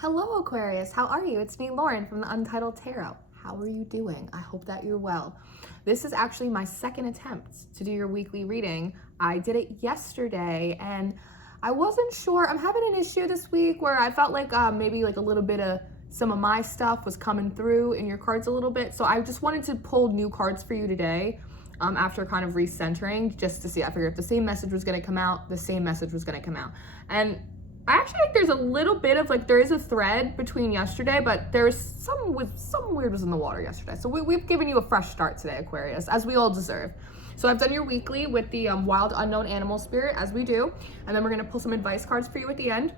Hello Aquarius, how are you? It's me, Lauren from the Untitled Tarot. How are you doing? I hope that you're well. This is actually my second attempt to do your weekly reading. I did it yesterday and I wasn't sure. I'm having an issue this week where I felt like maybe like a little bit of some of my stuff was coming through in your cards a little bit. So I just wanted to pull new cards for you today after kind of recentering, just to see. I figured if the same message was going to come out, the same message was going to come out. And I actually think there's a little bit of like, there is a thread between yesterday, but there's some weird was in the water yesterday. So we've given you a fresh start today, Aquarius, as we all deserve. So I've done your weekly with the wild unknown animal spirit, as we do. And then we're going to pull some advice cards for you at the end.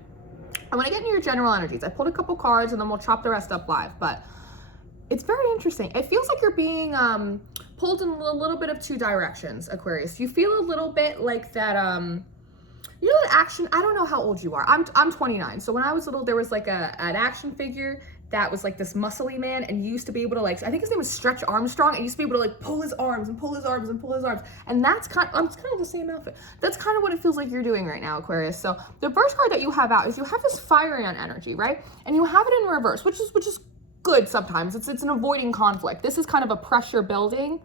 I want to get into your general energies. I pulled a couple cards and then we'll chop the rest up live, but it's very interesting. It feels like you're being pulled in a little bit of two directions, Aquarius. You feel a little bit like that, you know, that action, I don't know how old you are. I'm 29. So when I was little, there was like an action figure that was like this muscly man, and you used to be able to like, I think his name was Stretch Armstrong, and you used to be able to like pull his arms and pull his arms and pull his arms. And that's kind of the same outfit. That's kind of what it feels like you're doing right now, Aquarius. So the first card that you have out is you have this fiery on energy, right? And you have it in reverse, which is good sometimes. It's an avoiding conflict. This is kind of a pressure building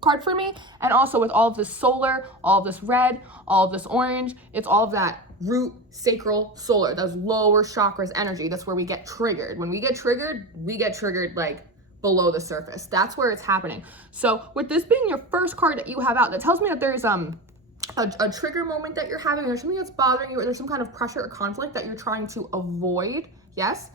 card for me. And also with all of this solar, all of this red, all of this orange, it's all of that root, sacral, solar, those lower chakras energy. That's where we get triggered. When we get triggered like below the surface. That's where it's happening. So with this being your first card that you have out, that tells me that there's a trigger moment that you're having, there's something that's bothering you, or there's some kind of pressure or conflict that you're trying to avoid. Yes.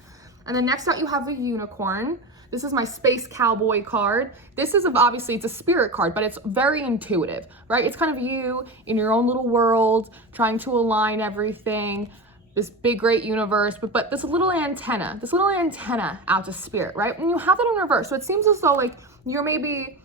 And then next out you have a unicorn. This is my space cowboy card. This is obviously, it's a spirit card, but it's very intuitive, right? It's kind of you in your own little world, trying to align everything, this big, great universe, but this little antenna out to spirit, right? And you have that in reverse. So it seems as though like you're maybe,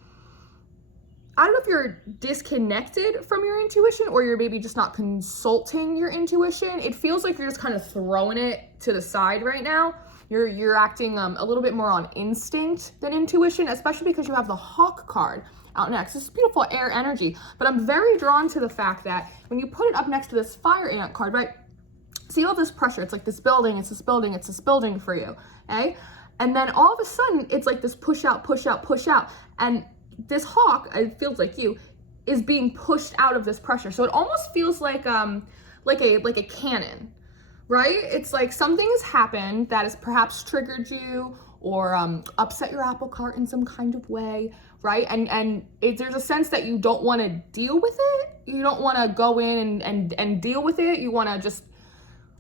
I don't know if you're disconnected from your intuition or you're maybe just not consulting your intuition. It feels like you're just kind of throwing it to the side right now. You're acting a little bit more on instinct than intuition, especially because you have the Hawk card out next. This is beautiful air energy, but I'm very drawn to the fact that when you put it up next to this fire ant card, right? See all this pressure, it's like this building, it's this building, it's this building for you, okay? And then all of a sudden, it's like this push out, push out, push out. And this hawk, it feels like you, is being pushed out of this pressure. So it almost feels like a cannon. Right? It's like something has happened that has perhaps triggered you or upset your apple cart in some kind of way, right? And there's a sense that you don't want to deal with it. You don't want to go in and deal with it. You want to just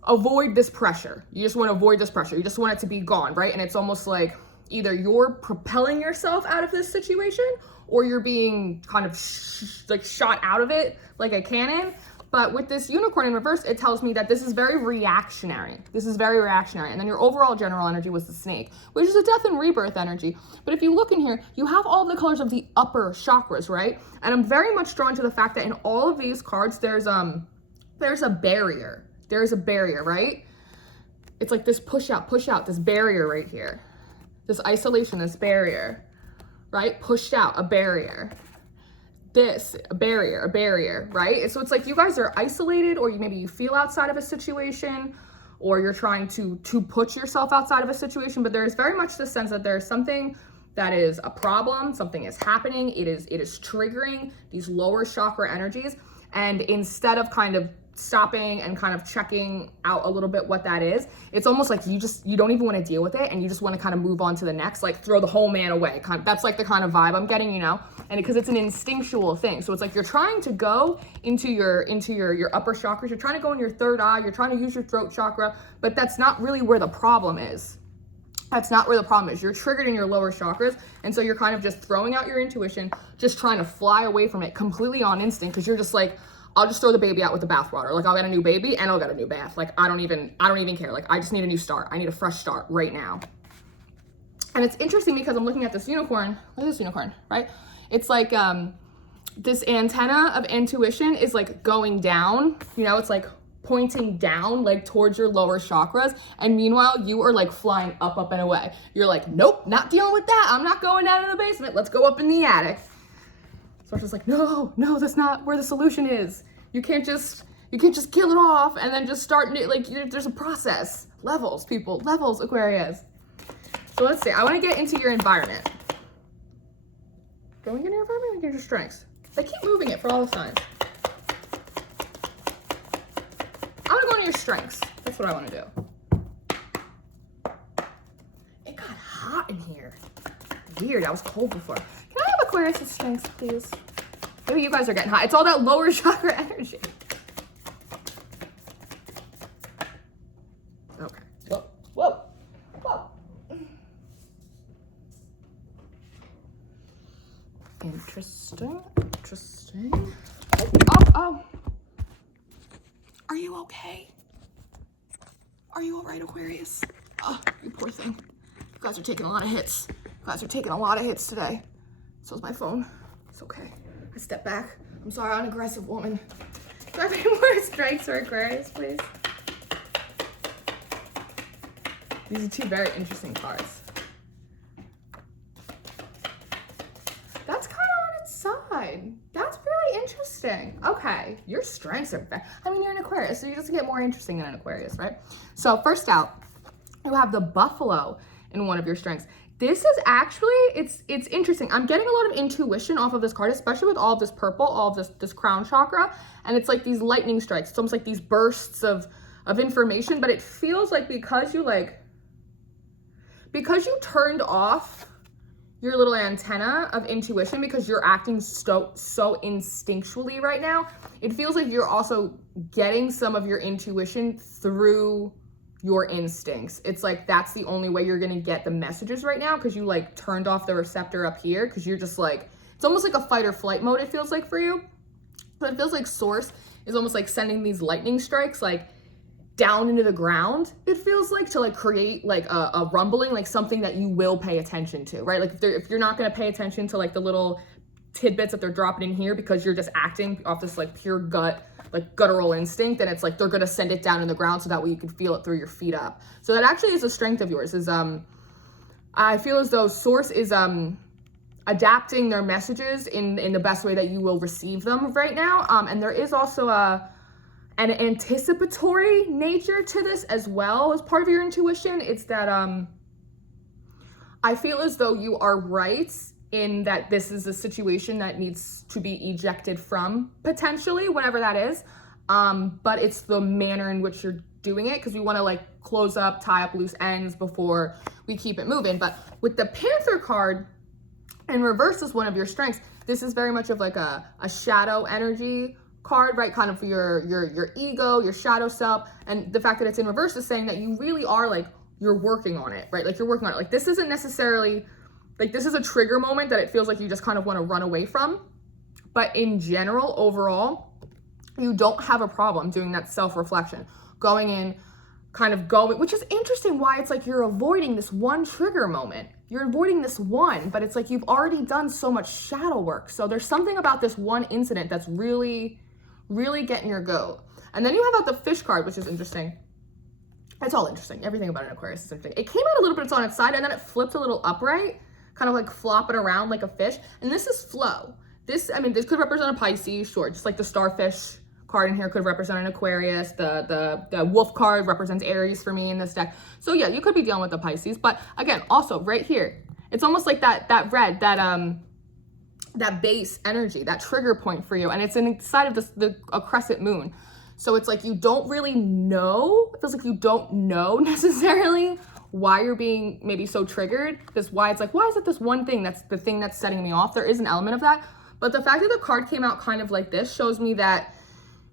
avoid this pressure. You just want to avoid this pressure. You just want it to be gone, right? And it's almost like either you're propelling yourself out of this situation or you're being kind of shot out of it like a cannon. But with this unicorn in reverse, it tells me that this is very reactionary. This is very reactionary. And then your overall general energy was the snake, which is a death and rebirth energy. But if you look in here, you have all the colors of the upper chakras, right? And I'm very much drawn to the fact that in all of these cards, there's a barrier. There's a barrier, right? It's like this push out, this barrier right here. This isolation, this barrier, right? Pushed out, a barrier. This, a barrier, right? So it's like you guys are isolated, or maybe you feel outside of a situation, or you're trying to put yourself outside of a situation, but there's very much the sense that there's something that is a problem, something is happening, it is triggering these lower chakra energies, and instead of kind of stopping and kind of checking out a little bit what that is, it's almost like you don't even want to deal with it, and you just want to kind of move on to the next, like throw the whole man away. That's like the kind of vibe I'm getting, you know? And because it's an instinctual thing. So it's like you're trying to go into your upper chakras, you're trying to go in your third eye, you're trying to use your throat chakra, but that's not really where the problem is. That's not where the problem is. You're triggered in your lower chakras, and so you're kind of just throwing out your intuition, just trying to fly away from it completely on instinct, because you're just like, I'll just throw the baby out with the bathwater. Like, I'll get a new baby and I'll get a new bath. Like, I don't even care. Like, I just need a new start. I need a fresh start right now. And it's interesting because I'm looking at this unicorn. Look at this unicorn, right? It's like this antenna of intuition is like going down, you know, it's like pointing down, like towards your lower chakras. And meanwhile, you are like flying up and away. You're like, nope, not dealing with that. I'm not going down in the basement. Let's go up in the attic. So I'm just like, no, that's not where the solution is. You can't just kill it off and then just start, like, there's a process. Levels, people, levels, Aquarius. So let's see, I want to get into your environment. Going in your environment or your strengths? They keep moving it for all the signs. I want to go into your strengths. That's what I want to do. It got hot in here. Weird, I was cold before. Can I have Aquarius' strengths, please? Maybe you guys are getting hot. It's all that lower chakra energy. Okay. Whoa, whoa, whoa. Interesting, interesting. Oh. Are you okay? Are you all right, Aquarius? Oh, you poor thing. You guys are taking a lot of hits. You guys are taking a lot of hits today. So is my phone. It's okay. I step back. I'm sorry, I'm an aggressive woman. Can I have any more strikes for Aquarius, please? These are two very interesting cards. That's kind of on its side. That's really interesting. Okay, your strengths are better. I mean, you're an Aquarius, so you just get more interesting in an Aquarius, right? So first out, you have the buffalo in one of your strengths. This is actually, it's interesting. I'm getting a lot of intuition off of this card, especially with all of this purple, all of this crown chakra. And it's like these lightning strikes. It's almost like these bursts of information, but it feels like because you turned off your little antenna of intuition because you're acting so instinctually right now, it feels like you're also getting some of your intuition through your instincts. It's like that's the only way you're gonna get the messages right now because you like turned off the receptor up here because you're just like, it's almost like a fight or flight mode, it feels like for you. But it feels like Source is almost like sending these lightning strikes like down into the ground, it feels like, to like create like a rumbling, like something that you will pay attention to, right? Like if you're not gonna pay attention to like the little tidbits that they're dropping in here because you're just acting off this like pure gut, like guttural instinct, and it's like they're gonna send it down in the ground so that way you can feel it through your feet up. So that actually is a strength of yours, is I feel as though Source is adapting their messages in the best way that you will receive them right now. And there is also an anticipatory nature to this as well as part of your intuition. It's that I feel as though you are right in that this is a situation that needs to be ejected from, potentially, whatever that is. But it's the manner in which you're doing it, because we want to like close up, tie up loose ends before we keep it moving. But with the Panther card in reverse is one of your strengths. This is very much of like a shadow energy card, right? Kind of your ego, your shadow self. And the fact that it's in reverse is saying that you really are like, you're working on it, right? Like you're working on it. Like this isn't necessarily, like this is a trigger moment that it feels like you just kind of want to run away from. But in general, overall, you don't have a problem doing that self-reflection, going in, kind of going, which is interesting why it's like you're avoiding this one trigger moment. You're avoiding this one, but it's like you've already done so much shadow work. So there's something about this one incident that's really, really getting your goat. And then you have out the fish card, which is interesting. It's all interesting. Everything about an Aquarius is interesting. It came out a little bit on its side and then it flipped a little upright, kind of like flopping around like a fish. And this is flow. This, I mean, this could represent a Pisces, sure, just like the starfish card in here could represent an Aquarius. The wolf card represents Aries for me in this deck. So yeah, you could be dealing with the Pisces, but again, also right here, it's almost like that red, that base energy, that trigger point for you, and it's inside of a crescent moon. So it's like you don't really know. It feels like you don't know necessarily why you're being maybe so triggered. Because why it's like, why is it this one thing that's the thing that's setting me off? There is an element of that, but the fact that the card came out kind of like this shows me that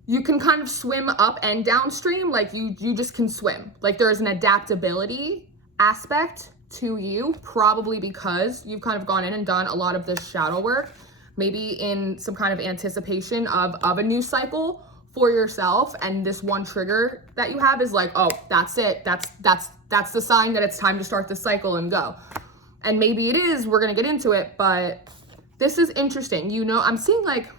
you can kind of swim up and downstream, like you just can swim. Like there's an adaptability aspect to you, probably because you've kind of gone in and done a lot of this shadow work, maybe in some kind of anticipation of a new cycle for yourself. And this one trigger that you have is like, oh, that's it. That's the sign that it's time to start the cycle and go. And maybe it is, we're gonna get into it, but this is interesting. You know, I'm seeing like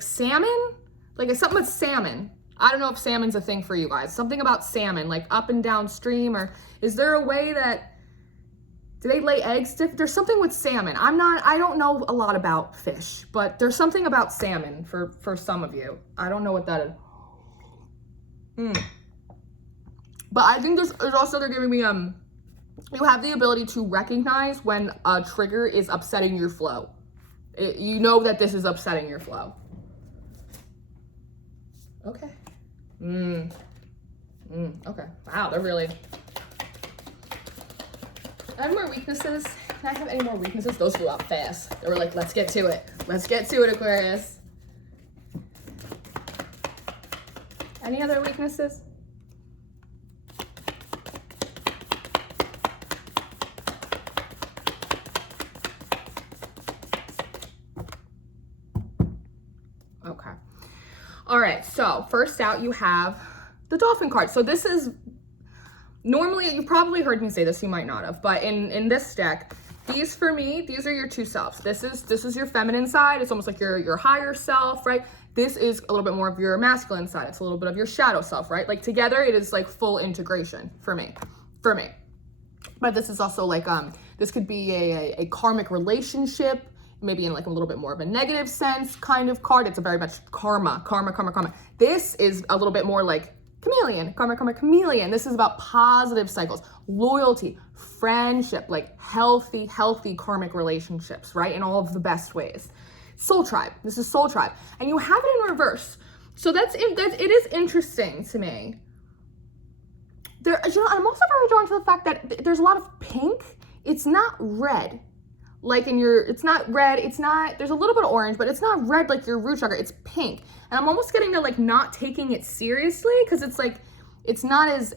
salmon, like it's something with salmon. I don't know if salmon's a thing for you guys. Something about salmon, like up and downstream, or is there a way that, do they lay eggs? There's something with salmon. I don't know a lot about fish, but there's something about salmon for some of you. I don't know what that is. But I think there's also, they're giving me, you have the ability to recognize when a trigger is upsetting your flow. You know that this is upsetting your flow. Okay. Okay. Wow, they're really... Any more weaknesses? Can I have any more weaknesses? Those flew out fast. They were like, let's get to it. Let's get to it, Aquarius. Any other weaknesses? Okay. All right, so first out you have the Dolphin card. So this is, normally, you've probably heard me say this, you might not have, but in this deck, these for me, these are your two selves. This is your feminine side. It's almost like your higher self, right? This is a little bit more of your masculine side. It's a little bit of your shadow self, right? Like together, it is like full integration for me. But this is also like, this could be a karmic relationship, maybe in like a little bit more of a negative sense kind of card. It's a very much karma. This is a little bit more like chameleon, karma, chameleon. This is about positive cycles, loyalty, friendship, like healthy karmic relationships, right? In all of the best ways. Soul tribe. This is soul tribe. And you have it in reverse. So it is interesting to me. I'm also very drawn to the fact that there's a lot of pink. It's not red. Like it's not red, there's a little bit of orange, but it's not red like your root chakra, it's pink. And I'm almost getting to like not taking it seriously, because it's like, it's not as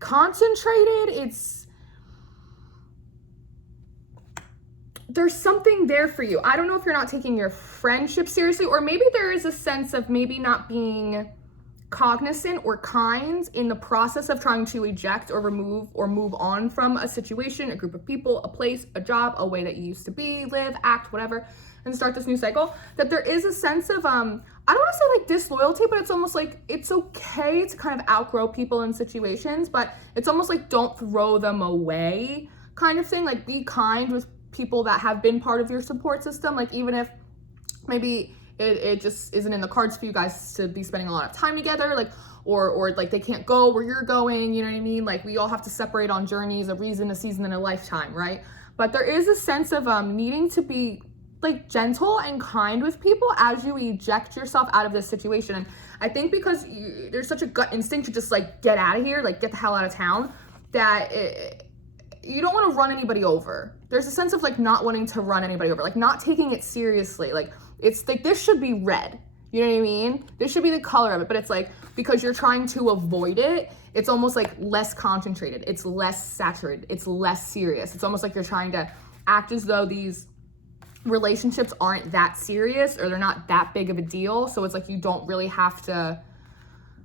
concentrated. There's something there for you. I don't know if you're not taking your friendship seriously, or maybe there is a sense of maybe not being cognizant or kind in the process of trying to eject or remove or move on from a situation, a group of people, a place, a job, a way that you used to be, live, act, whatever, and start this new cycle. That there is a sense of, I don't want to say like disloyalty, but it's almost like it's okay to kind of outgrow people in situations, but it's almost like don't throw them away kind of thing. Like be kind with people that have been part of your support system. Like even if maybe it just isn't in the cards for you guys to be spending a lot of time together, like, or like they can't go where you're going, you know what I mean? Like we all have to separate on journeys, a reason, a season, and a lifetime, right? But there is a sense of needing to be like gentle and kind with people as you eject yourself out of this situation. And I think because there's such a gut instinct to just like get out of here, like get the hell out of town, that you don't want to run anybody over. There's a sense of like not wanting to run anybody over, like not taking it seriously. Like it's like, this should be red. You know what I mean? This should be the color of it, but it's like, because you're trying to avoid it, it's almost like less concentrated. It's less saturated. It's less serious. It's almost like you're trying to act as though these relationships aren't that serious or they're not that big of a deal. So it's like, you don't really have to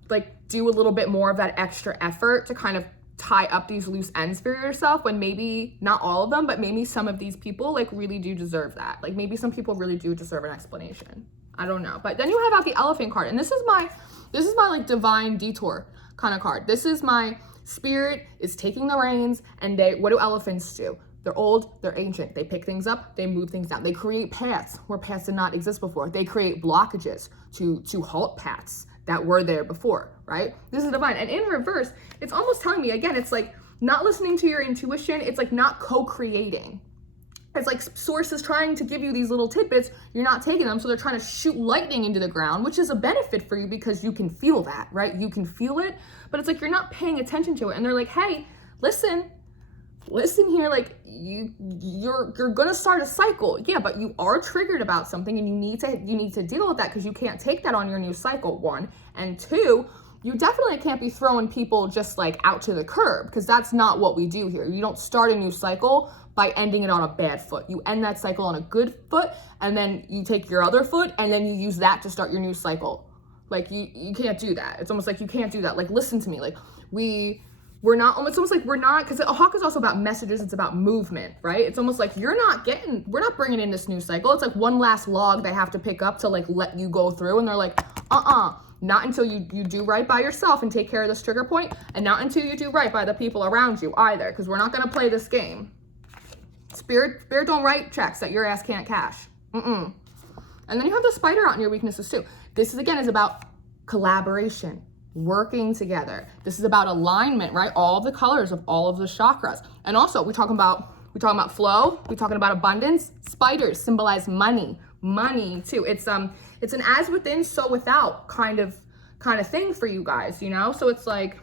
like do a little bit more of that extra effort to kind of tie up these loose ends for yourself, when maybe not all of them, but maybe some of these people like really do deserve that. Like maybe some people really do deserve an explanation. I don't know. But then you have out the Elephant card, and this is my like divine detour kind of card. This is my spirit is taking the reins, and what do elephants do? They're old, they're ancient. They pick things up, they move things down. They create paths where paths did not exist before. They create blockages to halt paths that were there before, right? This is divine. And in reverse, it's almost telling me, again, it's like not listening to your intuition. It's like not co-creating. It's like source is trying to give you these little tidbits. You're not taking them. So they're trying to shoot lightning into the ground, which is a benefit for you because you can feel that, right? You can feel it, but it's like you're not paying attention to it. And they're like, hey, listen here, like you're gonna start a cycle. Yeah, but you are triggered about something, and you need to deal with that, because you can't take that on your new cycle, one. And two, you definitely can't be throwing people just like out to the curb, because that's not what we do here. You don't start a new cycle by ending it on a bad foot. You end that cycle on a good foot, and then you take your other foot and then you use that to start your new cycle. Like you can't do that. It's almost like you can't do that. Like, listen to me. Like we're not, it's almost like we're not, because a hawk is also about messages. It's about movement, right? It's almost like we're not bringing in this new cycle. It's like one last log they have to pick up to like let you go through. And they're like, not until you do right by yourself and take care of this trigger point, and not until you do right by the people around you either, because we're not going to play this game. Spirit don't write checks that your ass can't cash. And then you have the Spider out in your weaknesses too. This is, again, is about collaboration, working together. This is about alignment, right? All of the colors of all of the chakras. And also we're talking about flow, we're talking about abundance. Spiders symbolize money too. It's an as within, so without kind of thing for you guys, you know? So it's like,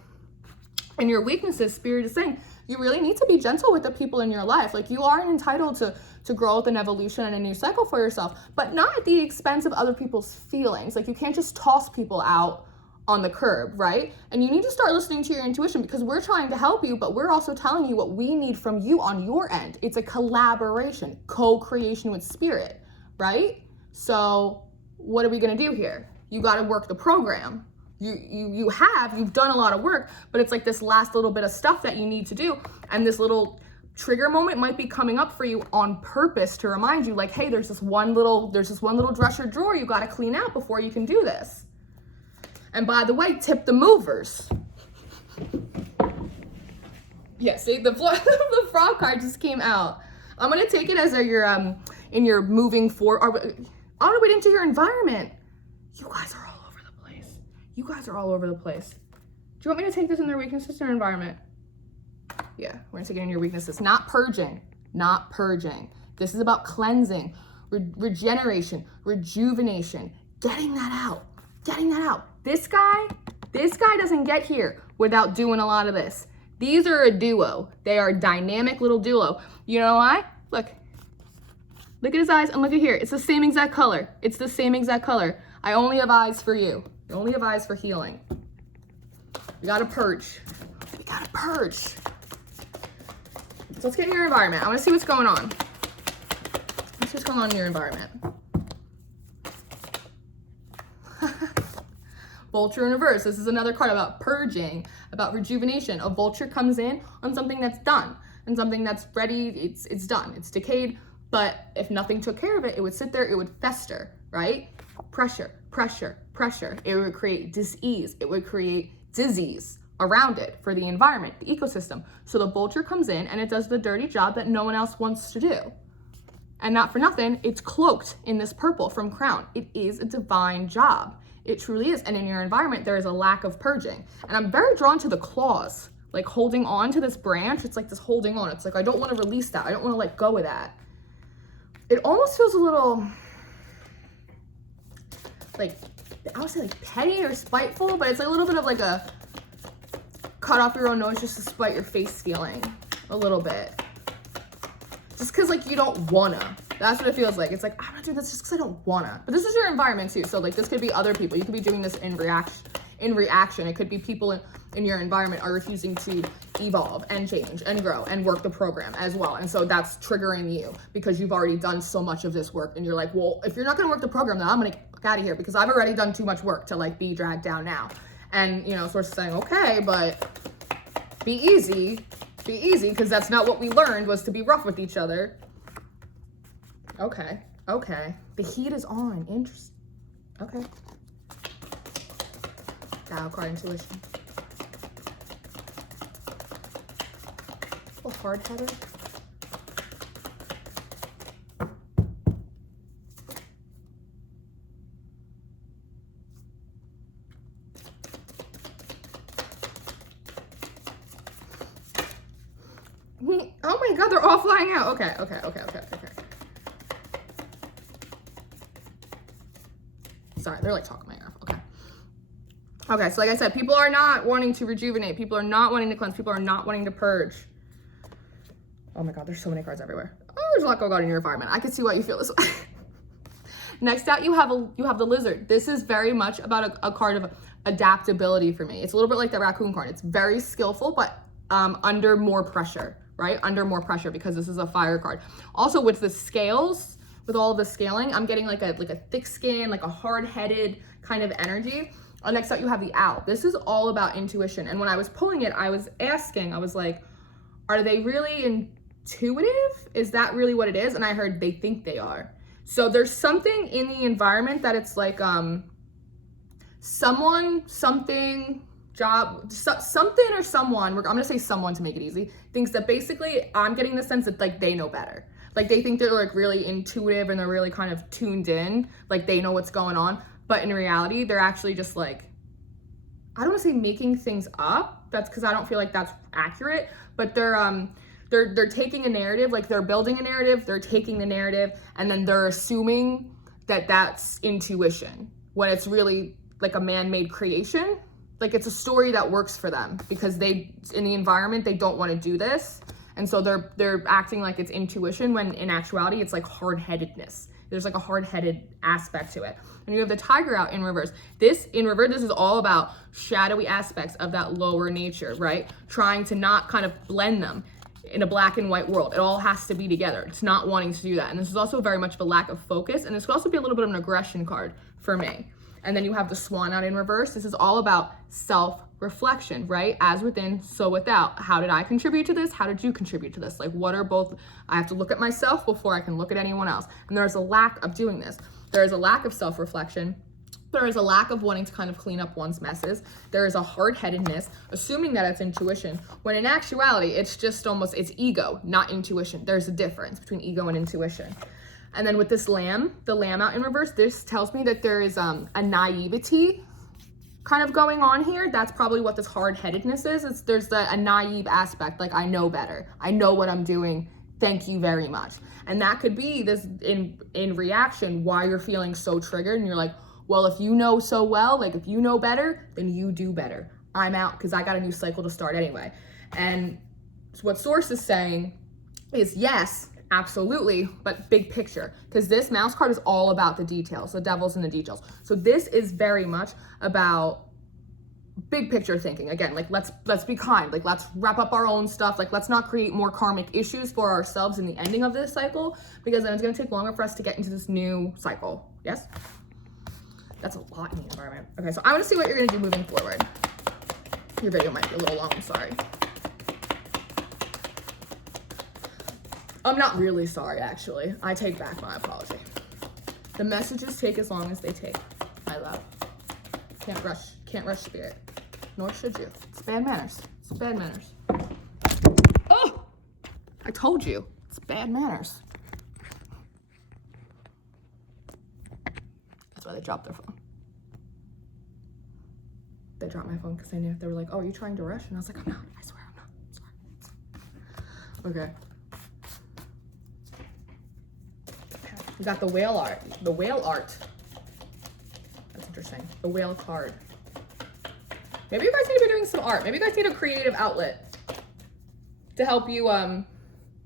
in your weaknesses, Spirit is saying, you really need to be gentle with the people in your life. Like, you are entitled to growth and evolution and a new cycle for yourself, but not at the expense of other people's feelings. Like, you can't just toss people out on the curb, right? And you need to start listening to your intuition, because we're trying to help you, but we're also telling you what we need from you on your end. It's a collaboration, co-creation with Spirit, right? So what are we gonna do here? You gotta work the program. You've done a lot of work, but it's like this last little bit of stuff that you need to do. And this little trigger moment might be coming up for you on purpose to remind you, like, hey, there's this one little dresser drawer you got to clean out before you can do this. And by the way, tip the movers. Yeah, see, the frog card just came out. I'm gonna take it as you're in your moving forward, on the way into your environment. You guys are all over the place. You guys are all over the place. Do you want me to take this in their weaknesses or environment? Yeah, we're gonna take it in your weaknesses. Not purging, not purging. This is about cleansing, regeneration, rejuvenation, getting that out, getting that out. This guy doesn't get here without doing a lot of this. These are a duo. They are a dynamic little duo. You know why? Look at his eyes and look at here. It's the same exact color. It's the same exact color. I only have eyes for you. I only have eyes for healing. We gotta purge. We gotta purge. So let's get in your environment. I wanna see what's going on. Let's see what's going on in your environment. Vulture in reverse. This is another card about purging, about rejuvenation. A vulture comes in on something that's done and something that's ready. It's done. It's decayed. But if nothing took care of it, it would sit there. It would fester, right? Pressure, pressure, pressure. It would create dis-ease. It would create disease around it for the environment, the ecosystem. So the vulture comes in and it does the dirty job that no one else wants to do. And not for nothing, it's cloaked in this purple from Crown. It is a divine job. It truly is. And in your environment, there is a lack of purging. And I'm very drawn to the claws, like holding on to this branch. It's like this holding on. It's like, I don't want to release that. I don't want to let go of that. It almost feels a little, like, I would say like petty or spiteful, but it's like a little bit of like a cut off your own nose just to spite your face feeling a little bit. Just because like you don't wanna. That's what it feels like. It's like, I'm not doing this just because I don't wanna. But this is your environment too. So like this could be other people. You could be doing this in reaction. It could be people in your environment are refusing to evolve and change and grow and work the program as well. And so that's triggering you because you've already done so much of this work. And you're like, well, if you're not gonna work the program, then I'm gonna get out of here because I've already done too much work to like be dragged down now. And you know, sort of saying, okay, but be easy, because that's not what we learned, was to be rough with each other. Okay. The heat is on. Interesting. Okay. Tarot card intuition. A little hard-headed. Oh my god, they're all flying out. Okay. Sorry, they're like talking my ear off. Okay, so like I said, people are not wanting to rejuvenate. People are not wanting to cleanse. People are not wanting to purge. Oh my god, there's so many cards everywhere. Oh, there's a lot going on in your environment. I can see why you feel this way. Next out, you have the lizard. This is very much about a card of adaptability for me. It's a little bit like the raccoon card. It's very skillful, but under more pressure, right? Under more pressure because this is a fire card. Also with the scales, with all of the scaling, I'm getting like a thick skin, like a hard-headed kind of energy. Next up, you have the owl. This is all about intuition. And when I was pulling it, I was asking, I was like, are they really intuitive? Is that really what it is? And I heard they think they are. So there's something in the environment that it's like someone, something, job, something or someone, I'm gonna say someone to make it easy, thinks that basically I'm getting the sense that like they know better. Like they think they're like really intuitive and they're really kind of tuned in, like they know what's going on. But in reality, they're actually just like, I don't want to say making things up. That's because I don't feel like that's accurate, but they're taking a narrative, like they're building a narrative, they're taking the narrative, and then they're assuming that that's intuition when it's really like a man-made creation. Like it's a story that works for them because they, in the environment, they don't want to do this. And so they're acting like it's intuition when in actuality, it's like hard-headedness. There's like a hard-headed aspect to it. And you have the tiger out in reverse. This is all about shadowy aspects of that lower nature, right? Trying to not kind of blend them in a black and white world. It all has to be together. It's not wanting to do that. And this is also very much of a lack of focus. And this could also be a little bit of an aggression card for me. And then you have the swan out in reverse. This is all about self-reflection, right? As within, so without. How did I contribute to this? How did you contribute to this? Like what are both, I have to look at myself before I can look at anyone else. And there's a lack of doing this. There is a lack of self-reflection. There is a lack of wanting to kind of clean up one's messes. There is a hard-headedness, assuming that it's intuition, when in actuality, it's just almost, it's ego, not intuition. There's a difference between ego and intuition. And then with this lamb, the lamb out in reverse, this tells me that there is a naivety kind of going on here. That's probably what this hard-headedness is. There's a naive aspect, like I know better. I know what I'm doing. Thank you very much. And that could be this in reaction why you're feeling so triggered and you're like, well, if you know so well, like if you know better, then you do better. I'm out because I got a new cycle to start anyway. And what Source is saying is yes, absolutely, but big picture, because this mouse card is all about the details, the devil's in the details. So this is very much about big picture thinking. Again, like let's be kind, like let's wrap up our own stuff, like let's not create more karmic issues for ourselves in the ending of this cycle, because then it's going to take longer for us to get into this new cycle. Yes? That's a lot in the environment. Okay, so I want to see what you're going to do moving forward. Your video might be a little long, I'm sorry. I'm not really sorry, actually. I take back my apology. The messages take as long as they take. I love. Can't rush spirit. Nor should you. It's bad manners. It's bad manners. Oh! I told you. It's bad manners. That's why they dropped their phone. They dropped my phone because they knew. They were like, oh, are you trying to rush? And I was like, I'm not. I swear I'm not. I'm sorry. Okay. We got the whale art. The whale art. That's interesting. The whale card. Maybe you guys need to be doing some art. Maybe you guys need a creative outlet to help you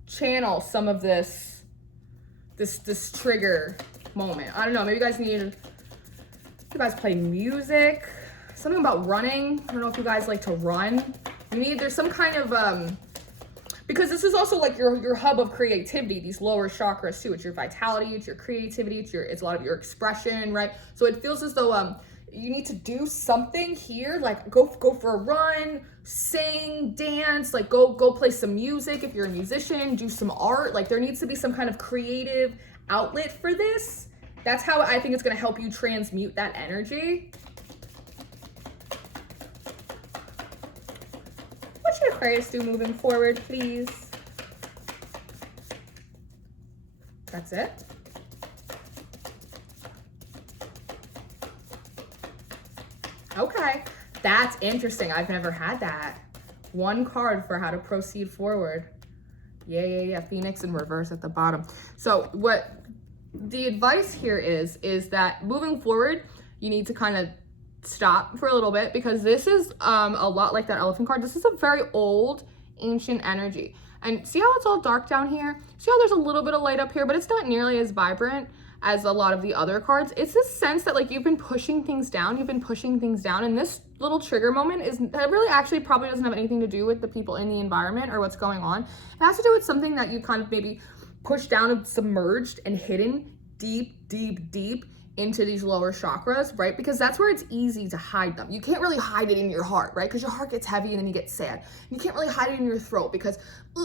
channel some of this trigger moment. I don't know. Maybe you guys play music. Something about running. I don't know if you guys like to run. There's some kind of because this is also like your hub of creativity, these lower chakras too. It's your vitality, it's your creativity, it's a lot of your expression, right? So it feels as though you need to do something here, like go for a run, sing, dance, like go play some music if you're a musician, do some art. Like there needs to be some kind of creative outlet for this. That's how I think it's going to help you transmute that energy. What should Aquarius do moving forward, please? That's it. Okay, that's interesting. I've never had that. One card for how to proceed forward. Yeah. Phoenix in reverse at the bottom. So what the advice here is that moving forward, you need to kind of stop for a little bit, because this is a lot like that elephant card. This is a very old, ancient energy. And see how it's all dark down here? See how there's a little bit of light up here, but it's not nearly as vibrant as a lot of the other cards. It's this sense that like you've been pushing things down, and this little trigger moment that really actually probably doesn't have anything to do with the people in the environment or what's going on. It has to do with something that you kind of maybe pushed down and submerged and hidden deep into these lower chakras, right? Because that's where it's easy to hide them. You can't really hide it in your heart, right? Because your heart gets heavy and then you get sad. You can't really hide it in your throat because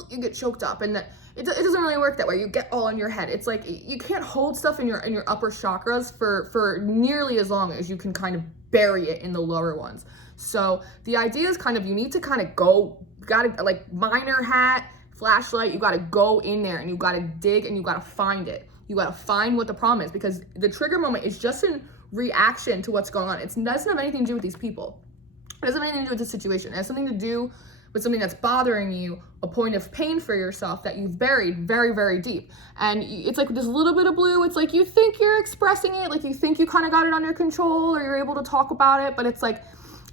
you get choked up, and it doesn't really work that way. You get all in your head. It's like you can't hold stuff in your upper chakras for nearly as long as you can kind of bury it in the lower ones. So the idea is kind of, you need to kind of gotta like miner hat, flashlight, you gotta go in there and you gotta dig and you gotta find it. You gotta find what the problem is, because the trigger moment is just in reaction to what's going on. It doesn't have anything to do with these people. It doesn't have anything to do with the situation. It has something to do with something that's bothering you, a point of pain for yourself that you've buried very, very deep. And it's like this little bit of blue. It's like you think you're expressing it, like you think you kind of got it under control or you're able to talk about it, but it's like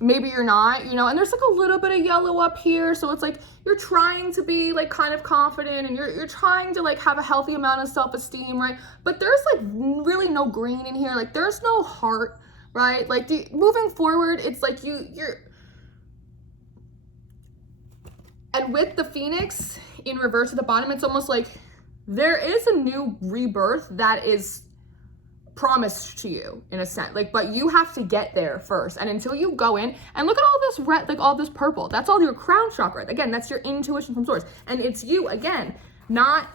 maybe you're not, you know. And there's like a little bit of yellow up here. So it's like you're trying to be like kind of confident and you're trying to like have a healthy amount of self-esteem, right? But there's like really no green in here. Like there's no heart, right? Like moving forward, it's like you're and with the Phoenix in reverse at the bottom, it's almost like there is a new rebirth that is promised to you in a sense, like, but you have to get there first. And until you go in and look at all this red, like all this purple, that's all your crown chakra. Again, that's your intuition from source. And it's you, again, not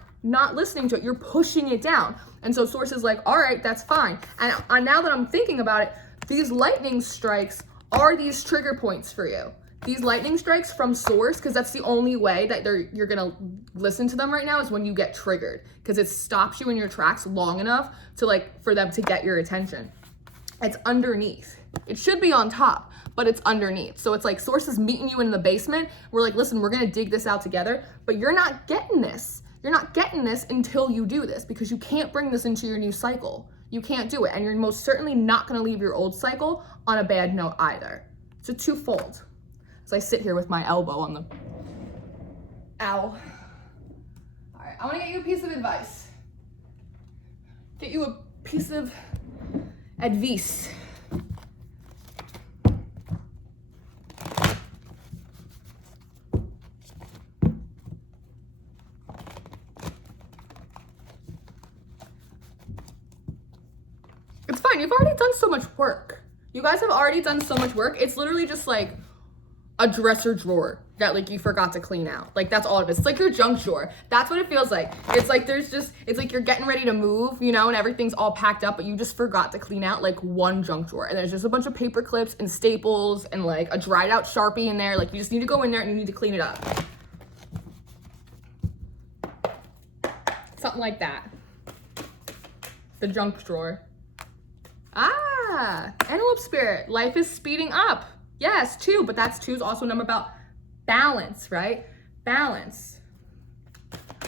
listening to it, you're pushing it down. And so source is like, all right, that's fine. And now that I'm thinking about it, these lightning strikes are these trigger points for you. These lightning strikes from source, because that's the only way that you're gonna listen to them right now is when you get triggered, because it stops you in your tracks long enough to like for them to get your attention. It's underneath. It should be on top, but it's underneath. So it's like source is meeting you in the basement. We're like, listen, we're gonna dig this out together, but you're not getting this. You're not getting this until you do this, because you can't bring this into your new cycle. You can't do it, and you're most certainly not gonna leave your old cycle on a bad note either. It's a twofold. So I sit here with my elbow on the, ow. All right, I wanna get you a piece of advice. Get you a piece of advice. It's fine, you've already done so much work. You guys have already done so much work. It's literally just like a dresser drawer that like you forgot to clean out. Like that's all of it. It's like your junk drawer. That's what it feels like. It's like it's like you're getting ready to move, you know, and everything's all packed up, but you just forgot to clean out like one junk drawer. And there's just a bunch of paper clips and staples and like a dried out Sharpie in there. Like you just need to go in there and you need to clean it up. Something like that. The junk drawer. Ah, Antelope Spirit. Life is speeding up. Yes, 2, but that's 2 is also a number about balance, right? Balance.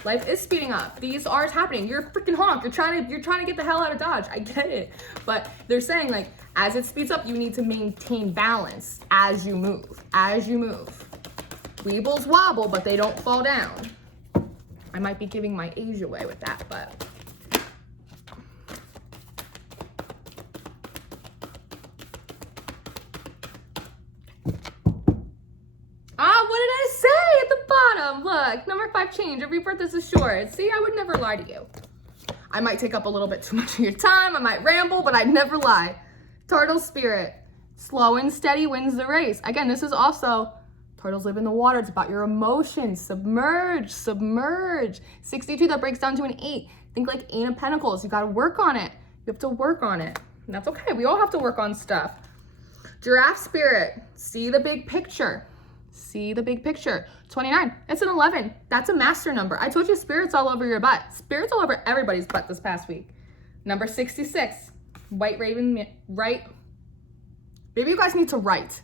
Life is speeding up. These are happening. You're a freaking honk. You're trying to get the hell out of Dodge. I get it. But they're saying like as it speeds up, you need to maintain balance as you move. As you move. Weebles wobble, but they don't fall down. I might be giving my age away with that, but look, number 5 change. A rebirth is assured. See, I would never lie to you. I might take up a little bit too much of your time. I might ramble, but I'd never lie. Turtle Spirit. Slow and steady wins the race. Again, this is also turtles live in the water. It's about your emotions. Submerge, submerge. 62, that breaks down to an 8. Think like 8 of Pentacles. You got to work on it. You have to work on it. And that's okay. We all have to work on stuff. Giraffe Spirit. See the big picture. See the big picture. 29, it's an 11. That's a master number. I told you spirits all over your butt. Spirits all over everybody's butt this past week. Number 66, White Raven, right? Maybe you guys need to write.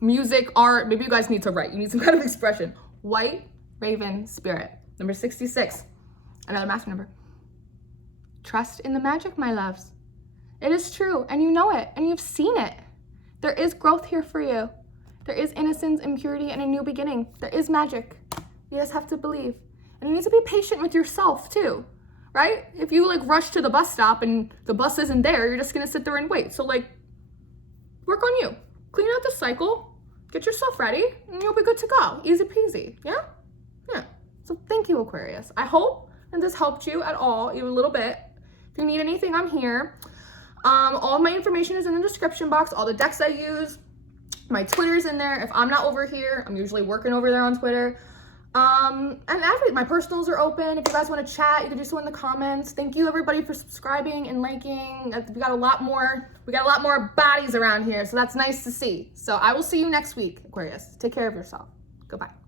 Music, art, maybe you guys need to write. You need some kind of expression. White Raven Spirit. Number 66, another master number. Trust in the magic, my loves. It is true, and you know it, and you've seen it. There is growth here for you. There is innocence and purity and a new beginning. There is magic. You just have to believe. And you need to be patient with yourself too, right? If you like rush to the bus stop and the bus isn't there, you're just gonna sit there and wait. So like, work on you. Clean out the cycle, get yourself ready, and you'll be good to go. Easy peasy, yeah? Yeah. So thank you, Aquarius. I hope that this helped you at all, even a little bit. If you need anything, I'm here. All of my information is in the description box, all the decks I use. My Twitter's in there. If I'm not over here, I'm usually working over there on Twitter. And my personals are open. If you guys want to chat, you can do so in the comments. Thank you everybody for subscribing and liking. We got a lot more bodies around here, so that's nice to see. So I will see you next week, Aquarius. Take care of yourself. Goodbye.